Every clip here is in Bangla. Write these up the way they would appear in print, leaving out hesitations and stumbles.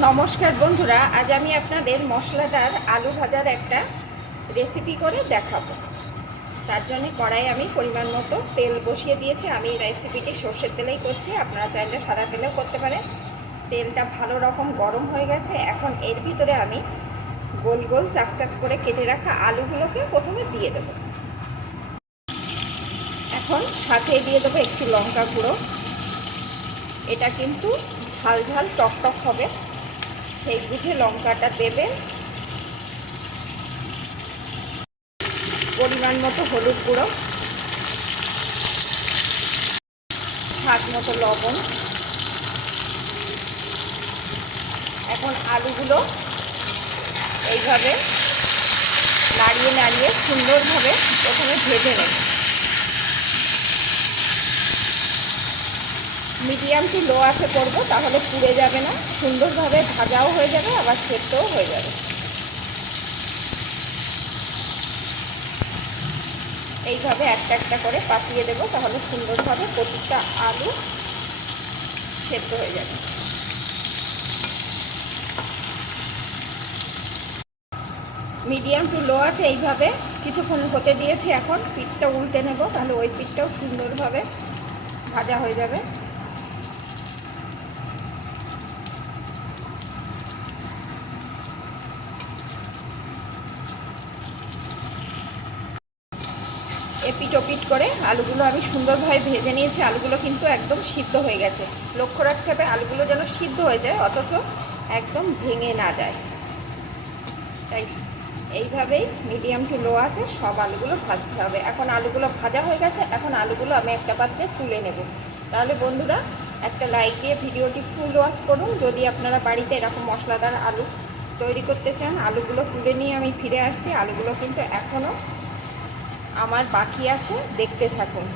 নমস্কার বন্ধুরা, আজ আমি আপনাদের মশলাদার আলু ভাজার একটা রেসিপি করে দেখাবো। তার জন্য কড়াই আমি পরিমাণ মতো তেল বসিয়ে দিয়েছি। আমি এই রেসিপিটি সর্ষের তেলেই করছি, আপনারা চাইলে সাদা তেলেও করতে পারেন। তেলটা ভালো রকম গরম হয়ে গেছে। এখন এর ভিতরে আমি গোল গোল চাকচাক করে কেটে রাখা আলুগুলোকে প্রথমে দিয়ে দেব। এখন সাথে দিয়ে দেবো একটু লঙ্কা গুঁড়ো। এটা কিন্তু ঝাল ঝাল টক টক হবে, সেই বুঝে লঙ্কাটা দেবেন। পরিমাণ মতো হলুদ গুঁড়ো, স্বাদ মতো লবণ। এখন আলুগুলো এইভাবে নাড়িয়ে নাড়িয়ে সুন্দরভাবে প্রথমে ভেজে নেব। মিডিয়াম টু লো আঁচে করবো, তাহলে পুড়ে যাবে না, সুন্দরভাবে ভাজাও হয়ে যাবে, আবার সেদ্ধও হয়ে যাবে। এইভাবে একটা একটা করে পাতিয়ে দেবো, তাহলে সুন্দরভাবে প্রতিটা আলু সেদ্ধ হয়ে যাবে। মিডিয়াম টু লো আছে এইভাবে কিছুক্ষণ হতে দিয়েছি। এখন পিঠটা উল্টে নেব, তাহলে ওই পিঠটাও সুন্দরভাবে ভাজা হয়ে যাবে। এপিট ওপিট করে আলুগুলো আমি সুন্দরভাবে ভেজে নিয়েছি। আলুগুলো কিন্তু একদম সিদ্ধ হয়ে গেছে। লক্ষ্য রাখতে হবে আলুগুলো যেন সিদ্ধ হয়ে যায়, অথচ একদম ভেঙে না যায়। তাই এইভাবেই মিডিয়াম টু লো আছে সব আলুগুলো ভাজতে হবে। এখন আলুগুলো ভাজা হয়ে গেছে, এখন আলুগুলো আমি একটা পাত্রে তুলে নেব। তাহলে বন্ধুরা, একটা লাইক দিয়ে ভিডিওটি ফুল ওয়াচ করুন যদি আপনারা বাড়িতে এরকম মশলাদার আলু তৈরি করতে চান। আলুগুলো তুলে নিয়ে আমি ফিরে আসছি। আলুগুলো কিন্তু এখনও আমার বাকি আছে, দেখতে থাকুন।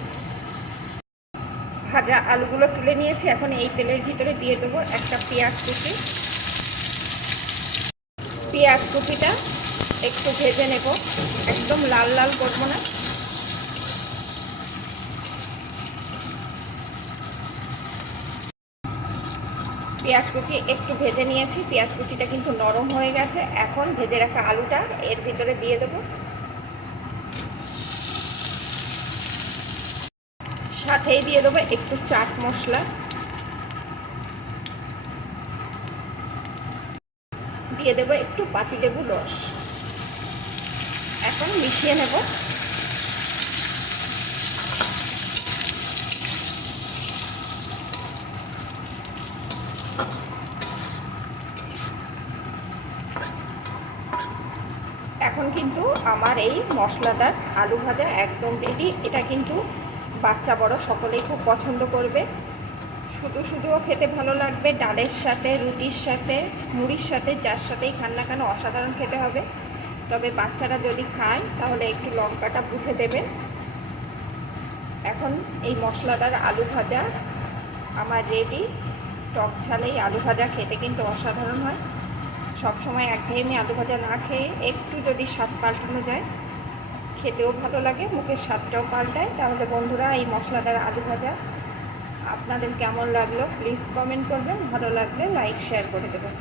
ভাজা আলুগুলো তুলে নিয়েছি। এখন এই তেলের ভিতরে দিয়ে দেবো একটা পেঁয়াজ কুচি। পেঁয়াজ কুচিটা একটু ভেজে নেব, একদম লাল লাল করবো না। পেঁয়াজ কুচি একটু ভেজে নিয়েছি। পেঁয়াজ কুচিটা কিন্তু নরম হয়ে গেছে। এখন ভেজে রাখা আলুটা এর ভিতরে দিয়ে দেবো। সাথেই দিয়ে দেবো একটু চাট মশলা, দিয়ে দেবো একটু পাতিলেবু রস। এখন মিশিয়ে নেব। এখন কিন্তু আমার এই মশলাদার আলু ভাজা একদম রেডি। এটা কিন্তু বাচ্চা বড় সকলেই খুব পছন্দ করবে। শুধু শুধুও খেতে ভালো লাগবে, ডালের সাথে, রুটির সাথে, মুড়ির সাথে, যার সাথেই খান না কেন অসাধারণ খেতে হবে। তবে বাচ্চারা যদি খায় তাহলে একটু লঙ্কাটা বুঝে দেবেন। এখন এই মশলাদার আলু ভাজা আমার রেডি। টক ঝালেই আলু ভাজা খেতে কিন্তু অসাধারণ হয়। সবসময় একঘেয়েমি আলু ভাজা না খেয়ে একটু যদি স্বাদ পাল্টানো যায়, খেতেও ভালো লাগে, মুখের স্বাদটাও পাল্টায়। তাহলে বন্ধুরা, এই মশলাদার আলু ভাজা আপনাদের কেমন লাগলো প্লিজ কমেন্ট করবেন। ভালো লাগলে লাইক শেয়ার করে দেবেন।